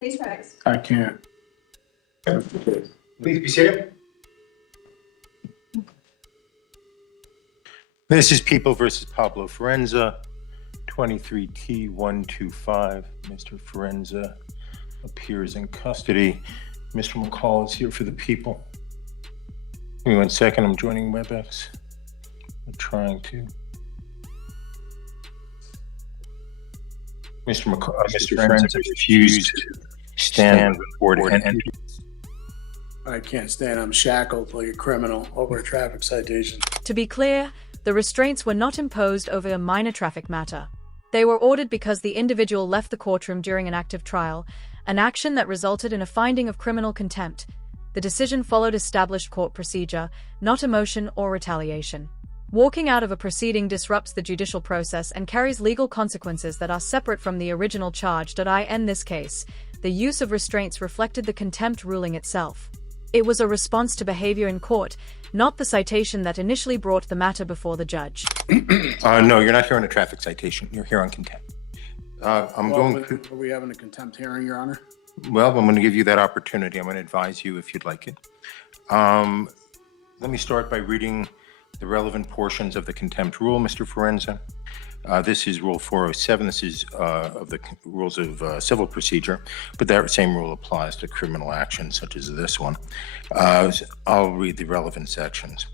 Please rise. I can't. Please be seated. This is People versus Pablo Forenza, 23T125. Mr. Forenza appears in custody. Mr. McCall is here for the people. Give me 1 second, I'm joining WebEx. I'm trying to. Mr. Forenza refused to stand before the entry. I can't stand. I'm shackled like a criminal over a traffic citation. To be clear, the restraints were not imposed over a minor traffic matter. They were ordered because the individual left the courtroom during an active trial, an action that resulted in a finding of criminal contempt. The decision followed established court procedure, not emotion or retaliation. Walking out of a proceeding disrupts the judicial process and carries legal consequences that are separate from the original charge. In this case, the use of restraints reflected the contempt ruling itself. It was a response to behavior in court, not the citation that initially brought the matter before the judge. No, you're not here on a traffic citation. You're here on contempt. Are we having a contempt hearing, Your Honor? Well, I'm going to give you that opportunity. I'm going to advise you if you'd like it. Let me start by reading the relevant portions of the contempt rule, Mr. Forenza. This is Rule 407. This is of the rules of civil procedure, but that same rule applies to criminal actions such as this one. I'll read the relevant sections.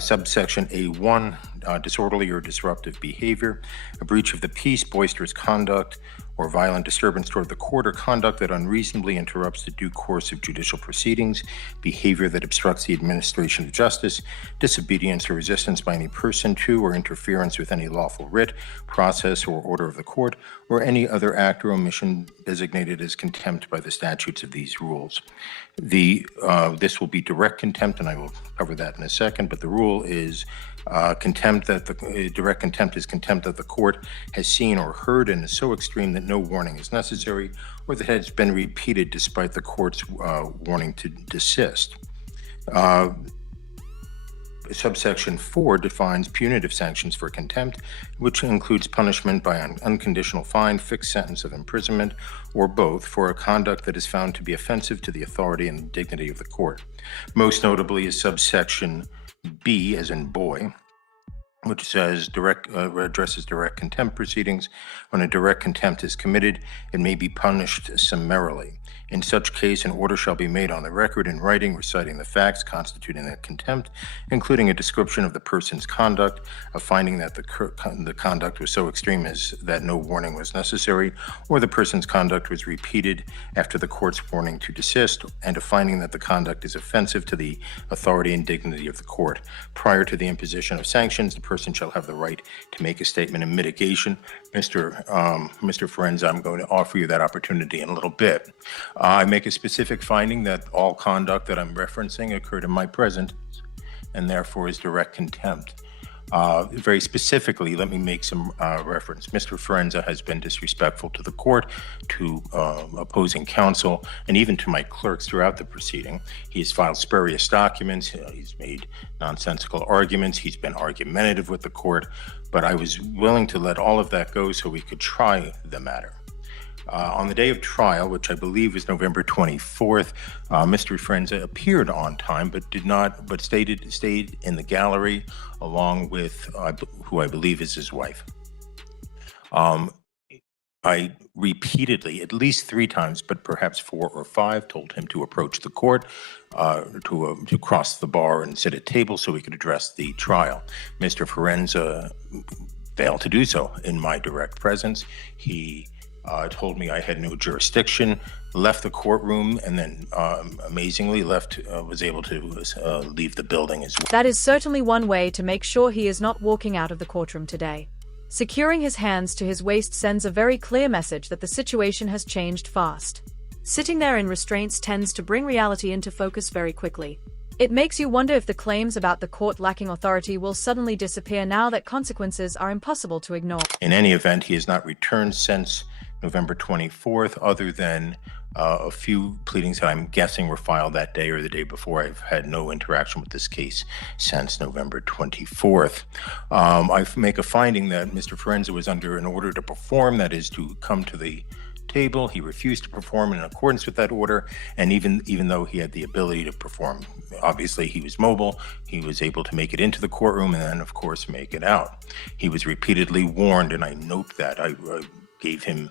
Subsection A1, disorderly or disruptive behavior, a breach of the peace, boisterous conduct, or violent disturbance toward the court, or conduct that unreasonably interrupts the due course of judicial proceedings, behavior that obstructs the administration of justice, disobedience or resistance by any person to or interference with any lawful writ, process, or order of the court, or any other act or omission designated as contempt by the statutes of these rules. This will be direct contempt, and I will cover that in a second, but the rule is direct contempt is contempt that the court has seen or heard and is so extreme that no warning is necessary, or that has been repeated despite the court's warning to desist. Subsection 4 defines punitive sanctions for contempt, which includes punishment by an unconditional fine, fixed sentence of imprisonment, or both, for a conduct that is found to be offensive to the authority and dignity of the court. Most notably is subsection B, as in boy, which says addresses direct contempt proceedings. When a direct contempt is committed, it may be punished summarily. In such case, an order shall be made on the record in writing reciting the facts constituting that contempt, including a description of the person's conduct, a finding that the conduct was so extreme as that no warning was necessary, or the person's conduct was repeated after the court's warning to desist, and a finding that the conduct is offensive to the authority and dignity of the court. Prior to the imposition of sanctions, the person shall have the right to make a statement in mitigation. Mr. Forenza, I'm going to offer you that opportunity in a little bit. I make a specific finding that all conduct that I'm referencing occurred in my presence and therefore is direct contempt. Very specifically, let me make some reference. Mr. Forenza has been disrespectful to the court, to opposing counsel, and even to my clerks throughout the proceeding. He has filed spurious documents, he's made nonsensical arguments, he's been argumentative with the court, but I was willing to let all of that go so we could try the matter. On the day of trial, which I believe is November 24th, Mr. Forenza appeared on time, but stayed in the gallery along with who I believe is his wife. I repeatedly, at least 3 times, but perhaps 4 or 5, told him to approach the court, to cross the bar and sit at table so we could address the trial. Mr. Forenza failed to do so in my direct presence. He told me I had no jurisdiction, left the courtroom, and then amazingly was able to leave the building as well. That is certainly one way to make sure he is not walking out of the courtroom today. Securing his hands to his waist sends a very clear message that the situation has changed fast. Sitting there in restraints tends to bring reality into focus very quickly. It makes you wonder if the claims about the court lacking authority will suddenly disappear now that consequences are impossible to ignore. In any event, he has not returned since November 24th, other than a few pleadings that I'm guessing were filed that day or the day before. I've had no interaction with this case since November 24th. I make a finding that Mr. Forenza was under an order to perform, that is to come to the table. He refused to perform in accordance with that order. And even though he had the ability to perform, obviously he was mobile, he was able to make it into the courtroom and then, of course, make it out. He was repeatedly warned, and I note that. I gave him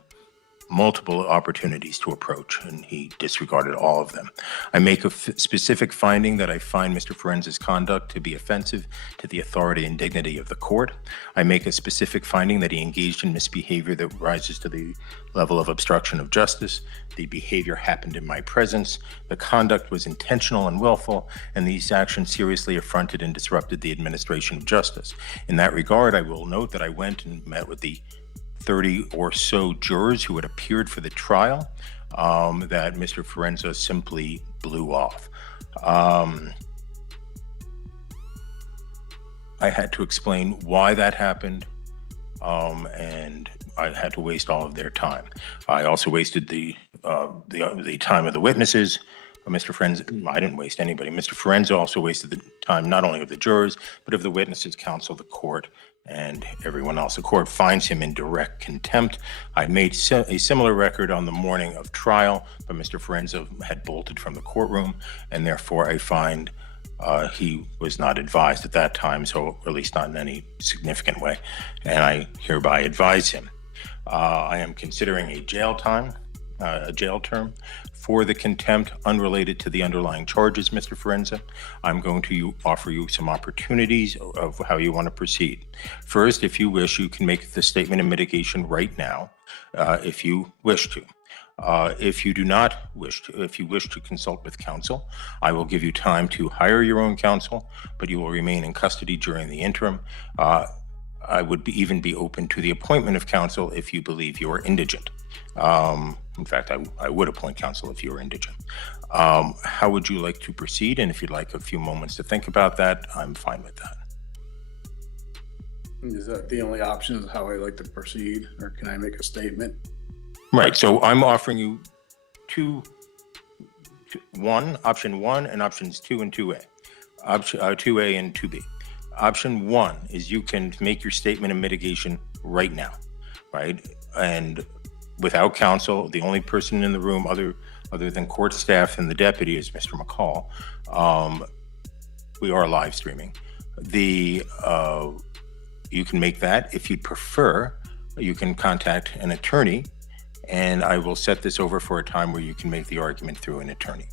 multiple opportunities to approach, and he disregarded all of them. I make a specific finding that I find Mr. Forenza's conduct to be offensive to the authority and dignity of the court. I make a specific finding that he engaged in misbehavior that rises to the level of obstruction of justice. The behavior happened in my presence. The conduct was intentional and willful, and these actions seriously affronted and disrupted the administration of justice. In that regard, I will note that I went and met with the 30 or so jurors who had appeared for the trial that Mr. Forenza simply blew off. I had to explain why that happened, and I had to waste all of their time. I also wasted the time of the witnesses. Mr. Forenza, I didn't waste anybody. Mr. Forenza also wasted the time not only of the jurors, but of the witnesses, counsel, the court, and everyone else. The court finds him in direct contempt. I made a similar record on the morning of trial, but Mr. Forenza had bolted from the courtroom, and therefore I find he was not advised at that time, so at least not in any significant way, and I hereby advise him. I am considering a jail term for the contempt unrelated to the underlying charges, Mr. Forenza. I'm going to offer you some opportunities of how you want to proceed. First, if you wish, you can make the statement of mitigation right now, if you wish to. If you do not wish to, if you wish to consult with counsel, I will give you time to hire your own counsel, but you will remain in custody during the interim. I would even be open to the appointment of counsel if you believe you are indigent. In fact, I would appoint counsel if you were indigent. How would you like to proceed? And if you'd like a few moments to think about that, I'm fine with that. Is that the only option is how I like to proceed, or can I make a statement? Right, so I'm offering you option one and options 2 and 2A. 2A and 2B. Option 1 is you can make your statement of mitigation right now, right? And without counsel, the only person in the room other than court staff and the deputy is Mr. McCall. We are live streaming. You can make that. If you'd prefer, you can contact an attorney, and I will set this over for a time where you can make the argument through an attorney.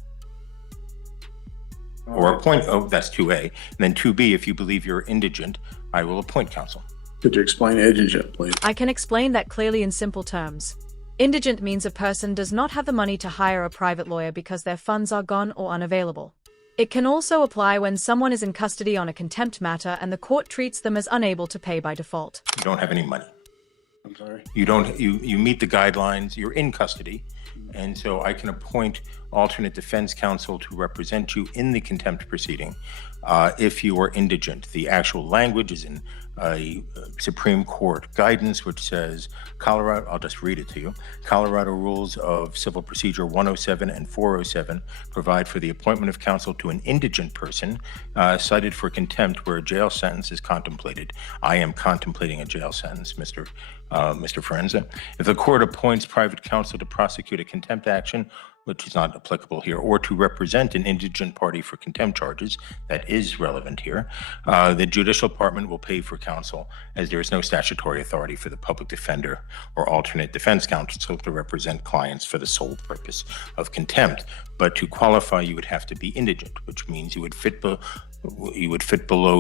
Or appoint, that's 2A. And then 2B, if you believe you're indigent, I will appoint counsel. Could you explain indigent, please? I can explain that clearly in simple terms. Indigent means a person does not have the money to hire a private lawyer because their funds are gone or unavailable. It can also apply when someone is in custody on a contempt matter and the court treats them as unable to pay by default. You don't have any money. I'm sorry? You meet the guidelines, you're in custody, and so I can appoint alternate defense counsel to represent you in the contempt proceeding if you are indigent. The actual language is in a Supreme Court guidance, which says Colorado, I'll just read it to you. Colorado Rules of Civil Procedure 107 and 407 provide for the appointment of counsel to an indigent person cited for contempt where a jail sentence is contemplated. I am contemplating a jail sentence, Mr. Forenza. If the court appoints private counsel to prosecute a contempt action, which is not applicable here, or to represent an indigent party for contempt charges, that is relevant here, the judicial department will pay for counsel, as there is no statutory authority for the public defender or alternate defense counsel to represent clients for the sole purpose of contempt. But to qualify, you would have to be indigent, which means you would fit below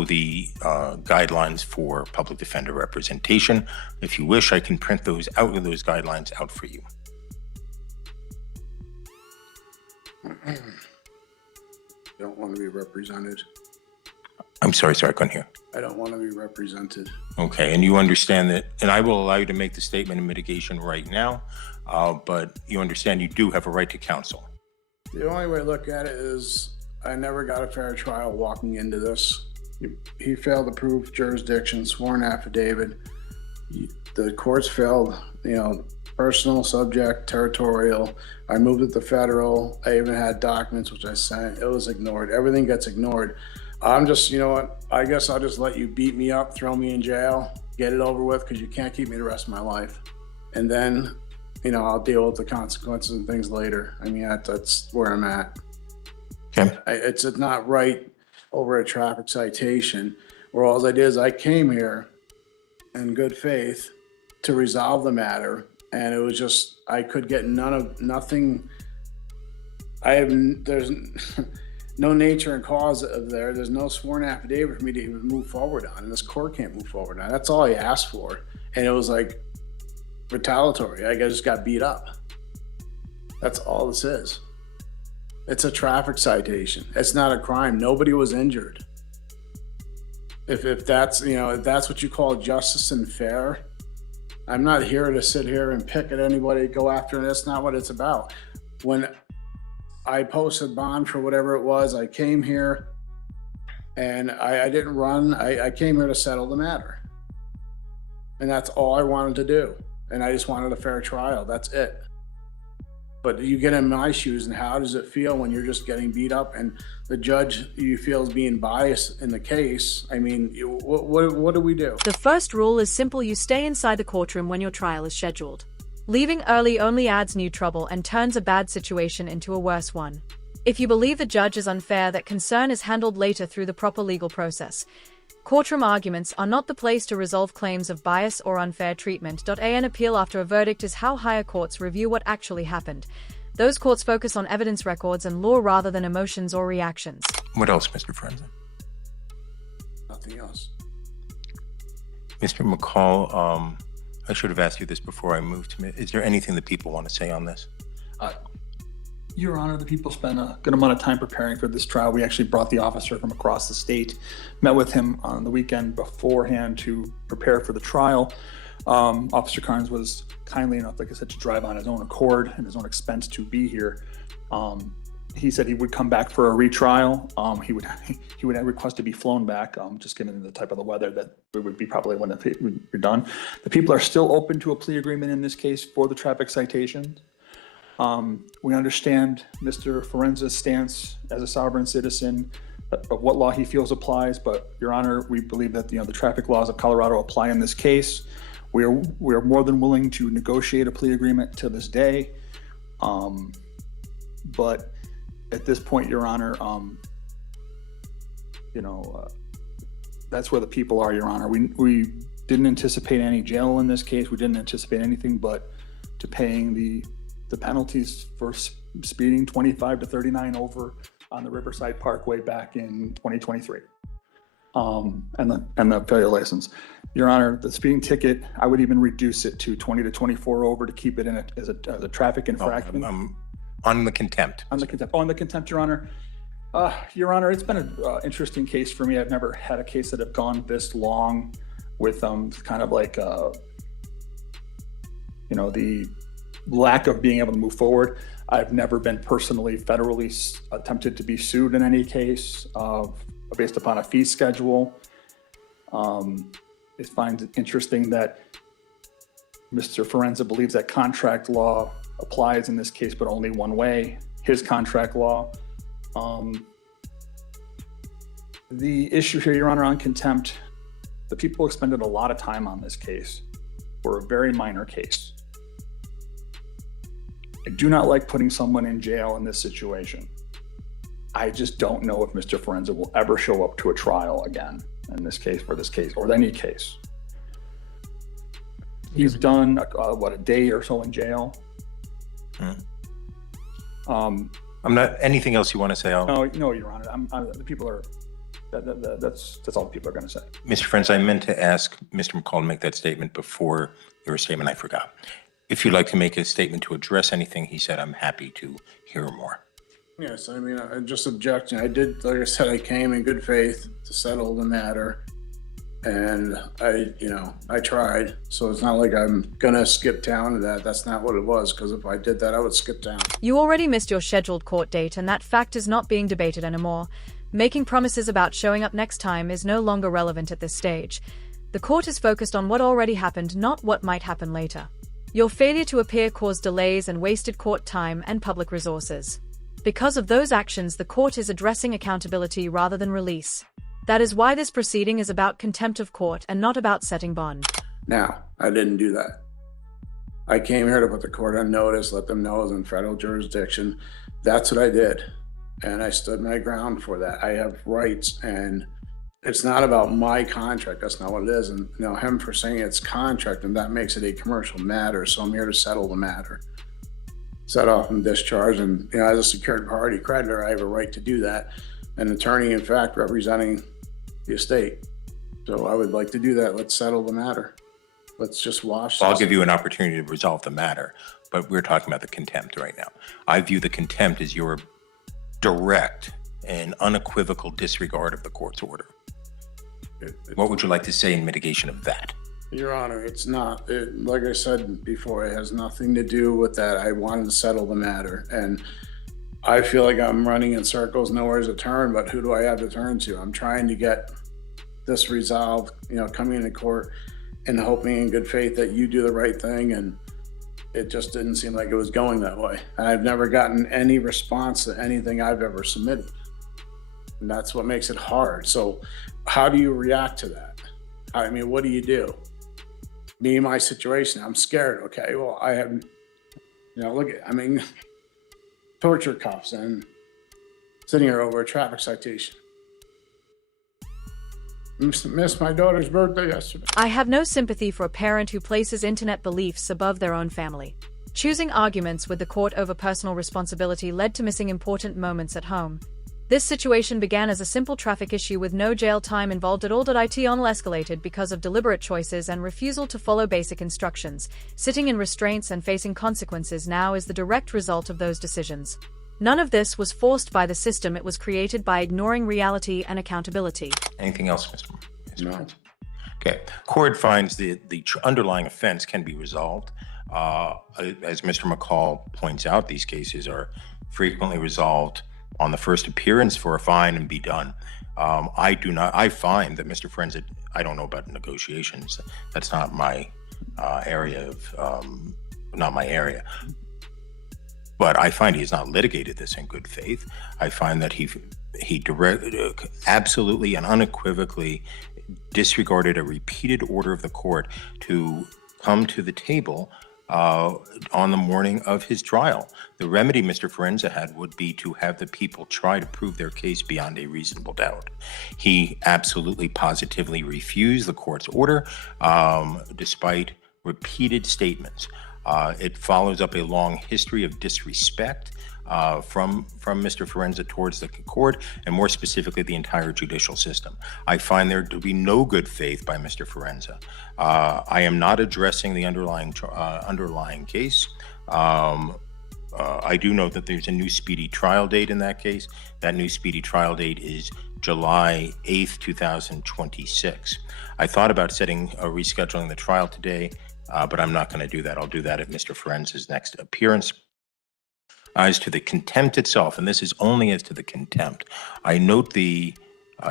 the guidelines for public defender representation. If you wish, I can print those guidelines out for you. Don't want to be represented. I'm sorry, I couldn't hear. I don't want to be represented. Okay, and you understand that, and I will allow you to make the statement of mitigation right now, but you understand you do have a right to counsel. The only way to look at it is I never got a fair trial walking into this. He failed to prove jurisdiction, sworn affidavit. The courts failed, personal, subject, territorial. I moved it to federal. I even had documents which I sent. It was ignored. Everything gets ignored. I'm just, I guess I'll just let you beat me up, throw me in jail, get it over with, because you can't keep me the rest of my life. And then I'll deal with the consequences and things later. I mean, that's where I'm at. Okay. It's not right over a traffic citation where all I did is I came here in good faith to resolve the matter, and it was just, I could get nothing. There's no nature and cause of there. There's no sworn affidavit for me to even move forward on, and this court can't move forward on. That's all I asked for. And it was like retaliatory. I just got beat up. That's all this is. It's a traffic citation. It's not a crime. Nobody was injured. If that's, if that's what you call justice and fair, I'm not here to sit here and pick at anybody, go after, and that's not what it's about. When I posted bond for whatever it was, I came here and I didn't run. I came here to settle the matter. And that's all I wanted to do. And I just wanted a fair trial. That's it. But you get in my shoes, and how does it feel when you're just getting beat up and the judge you feel is being biased in the case? I mean, what do we do? The first rule is simple: you stay inside the courtroom when your trial is scheduled. Leaving early only adds new trouble and turns a bad situation into a worse one. If you believe the judge is unfair, that concern is handled later through the proper legal process. Courtroom arguments are not the place to resolve claims of bias or unfair treatment. An appeal after a verdict is how higher courts review what actually happened. Those courts focus on evidence, records, and law rather than emotions or reactions. What else, Mr. Forenza? Nothing else. Mr. McCall, I should have asked you this before I moved to me. Is there anything that people want to say on this? Your Honor, the people spent a good amount of time preparing for this trial. We actually brought the officer from across the state, met with him on the weekend beforehand to prepare for the trial. Officer Carnes was kindly enough, like I said, to drive on his own accord and his own expense to be here. He said he would come back for a retrial. He would request to be flown back, just given the type of the weather that it would be probably when we're done. The people are still open to a plea agreement in this case for the traffic citation. We understand Mr. Forenza's stance as a sovereign citizen of what law he feels applies, but Your Honor, we believe that the traffic laws of Colorado apply in this case. We are more than willing to negotiate a plea agreement to this day, but at this point, Your Honor, that's where the people are, Your Honor. We didn't anticipate any jail in this case. We didn't anticipate anything but to paying the penalties for speeding 25 to 39 over on the Riverside Parkway back in 2023, and the failure license. Your Honor, the speeding ticket, I would even reduce it to 20 to 24 over to keep it in as a traffic infraction. On the contempt. On the contempt, Your Honor. Your Honor, it's been an interesting case for me. I've never had a case that have gone this long with kind of like the lack of being able to move forward. I've never been personally federally attempted to be sued in any case based upon a fee schedule. It finds it interesting that Mr. Forenza believes that contract law applies in this case, but only one way, his contract law. The issue here, Your Honor, on contempt, the people expended a lot of time on this case for a very minor case. I do not like putting someone in jail in this situation. I just don't know if Mr. Forenza will ever show up to a trial again in this case, or any case. He's done, a day or so in jail. I'm not, anything else you want to say? No, Your Honor, the people are, that's all the people are going to say. Mr. Forenza, I meant to ask Mr. McCall to make that statement before your statement, I forgot. If you'd like to make a statement to address anything he said, I'm happy to hear more. Yes, I mean, I'm just objecting. I did, like I said, I came in good faith to settle the matter, and I tried. So it's not like I'm gonna skip town to that. That's not what it was, because if I did that, I would skip town. You already missed your scheduled court date, and that fact is not being debated anymore. Making promises about showing up next time is no longer relevant at this stage. The court is focused on what already happened, not what might happen later. Your failure to appear caused delays and wasted court time and public resources. Because of those actions, the court is addressing accountability rather than release. That is why this proceeding is about contempt of court and not about setting bond. Now, I didn't do that. I came here to put the court on notice, let them know I was in federal jurisdiction. That's what I did. And I stood my ground for that. I have rights, and it's not about my contract. That's not what it is. And him for saying it's contract, and that makes it a commercial matter. So I'm here to settle the matter, set off and discharge. And as a secured party creditor, I have a right to do that. An attorney, in fact, representing the estate. So I would like to do that. Let's settle the matter. Let's just wash this. I'll give you an opportunity to resolve the matter, but we're talking about the contempt right now. I view the contempt as your direct and unequivocal disregard of the court's order. What would you like to say in mitigation of that? Your Honor, it's not. Like I said before, it has nothing to do with that. I wanted to settle the matter, and I feel like I'm running in circles, nowhere to turn, but who do I have to turn to? I'm trying to get this resolved, coming into court and hoping in good faith that you do the right thing, and it just didn't seem like it was going that way. I've never gotten any response to anything I've ever submitted, and that's what makes it hard. So how do you react to that? I mean, what do you do? Me, my situation, I'm scared. Okay, well, I have, torture cuffs and sitting here over a traffic citation. Missed my daughter's birthday yesterday. I have no sympathy for a parent who places internet beliefs above their own family. Choosing arguments with the court over personal responsibility led to missing important moments at home. This situation began as a simple traffic issue with no jail time involved at all. It all escalated because of deliberate choices and refusal to follow basic instructions. Sitting in restraints and facing consequences now is the direct result of those decisions. None of this was forced by the system. It was created by ignoring reality and accountability. Anything else, Mr. No. Okay. Court finds the underlying offense can be resolved. As Mr. McCall points out, these cases are frequently resolved on the first appearance for a fine and be done. I find that Mr. Forenza, I don't know about negotiations. That's not my area. But I find he has not litigated this in good faith. I find that he absolutely and unequivocally disregarded a repeated order of the court to come to the table on the morning of his trial. The remedy Mr. Forenza had would be to have the people try to prove their case beyond a reasonable doubt. He absolutely positively refused the court's order, despite repeated statements. It follows up a long history of disrespect from Mr. Forenza towards the court, and more specifically, the entire judicial system. I find there to be no good faith by Mr. Forenza. I am not addressing the underlying case. I do know that there's a new speedy trial date in that case. That new speedy trial date is July 8th, 2026. I thought about rescheduling the trial today, but I'm not going to do that. I'll do that at Mr. Forenza's next appearance. As to the contempt itself, and this is only as to the contempt, I note the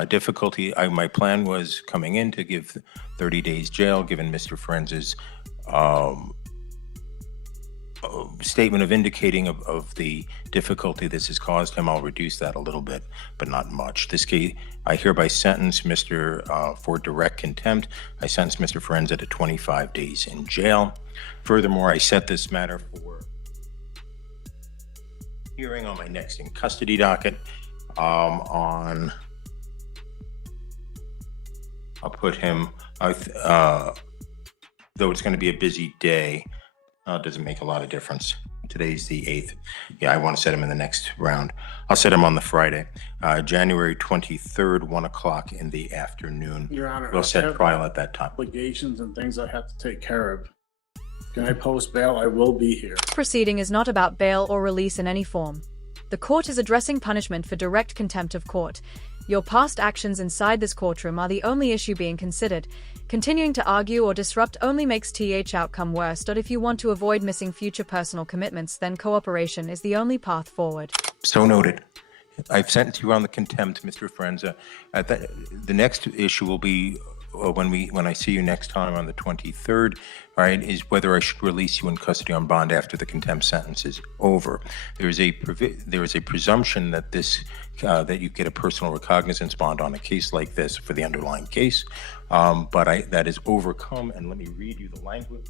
difficulty. My plan was coming in to give 30 days jail, given Mr. Forenza's statement of indicating of the difficulty this has caused him. I'll reduce that a little bit, but not much. This case, I hereby sentence Mr. For direct contempt. I sentence Mr. Forenza to 25 days in jail. Furthermore, I set this matter for hearing on my next in custody docket I'll put him, though it's going to be a busy day, it doesn't make a lot of difference. Today's the 8th. Yeah, I want to set him in the next round. I'll set him on the Friday, January 23rd, 1 o'clock in the afternoon. Your Honor, we'll set trial at that time. Obligations and things I have to take care of. Can I post bail? I will be here. This proceeding is not about bail or release in any form. The court is addressing punishment for direct contempt of court. Your past actions inside this courtroom are the only issue being considered. Continuing to argue or disrupt only makes th outcome worse. If you want to avoid missing future personal commitments, then cooperation is the only path forward. So noted. I've sentenced you on the contempt, Mr. Forenza. The next issue will be when I see you next time on the 23rd, right, is whether I should release you in custody on bond after the contempt sentence is over. There is a presumption that that you get a personal recognizance bond on a case like this for the underlying case, but that is overcome. And let me read you the language.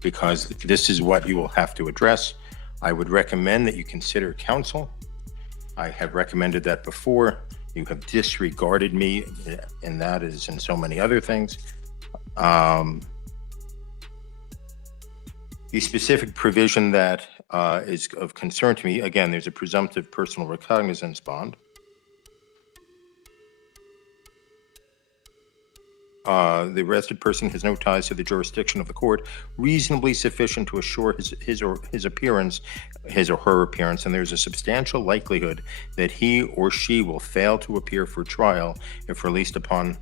because this is what you will have to address. I would recommend that you consider counsel. I have recommended that before. You have disregarded me, and that is in so many other things. The specific provision that is of concern to me, again, there's a presumptive personal recognizance bond. The arrested person has no ties to the jurisdiction of the court, reasonably sufficient to assure his or her appearance, and there's a substantial likelihood that he or she will fail to appear for trial if released upon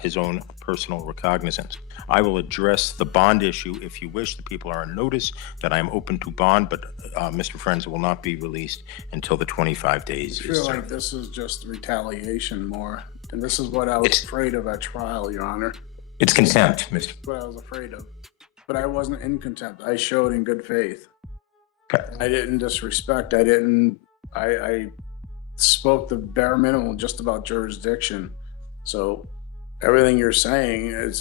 his own personal recognizance. I will address the bond issue if you wish. The people are on notice that I am open to bond, but Mr. Frenza will not be released until the 25 days I feel is like served. this is just retaliation more. And this is what I was afraid of at trial, Your Honor. It's contempt, Mr. This is what I was afraid of. But I wasn't in contempt. I showed in good faith. Okay. I didn't disrespect. I spoke the bare minimum just about jurisdiction. So everything you're saying is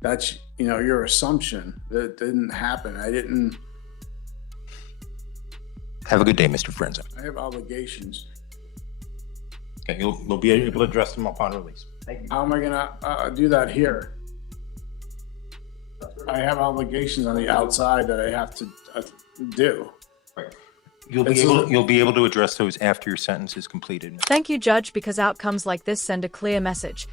that's, your assumption. That didn't happen. I didn't. Have a good day, Mr. Frenza. I have obligations. Okay, you'll be able to address them upon release. Thank you. How am I gonna do that here? I have obligations on the outside that I have to do. Right. You'll be able to address those after your sentence is completed. Thank you, Judge, because outcomes like this send a clear message.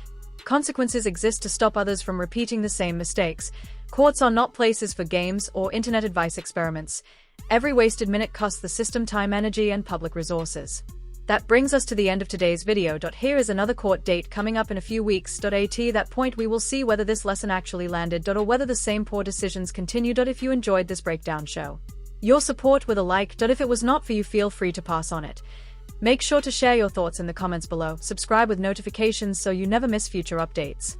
Consequences exist to stop others from repeating the same mistakes. Courts are not places for games or internet advice experiments. Every wasted minute costs the system time, energy, and public resources. That brings us to the end of today's video. Here is another court date coming up in a few weeks. At that point we will see whether this lesson actually landed, or whether the same poor decisions continue. If you enjoyed this breakdown, show your support with a like. If it was not for you, feel free to pass on it. Make sure to share your thoughts in the comments below. Subscribe with notifications so you never miss future updates.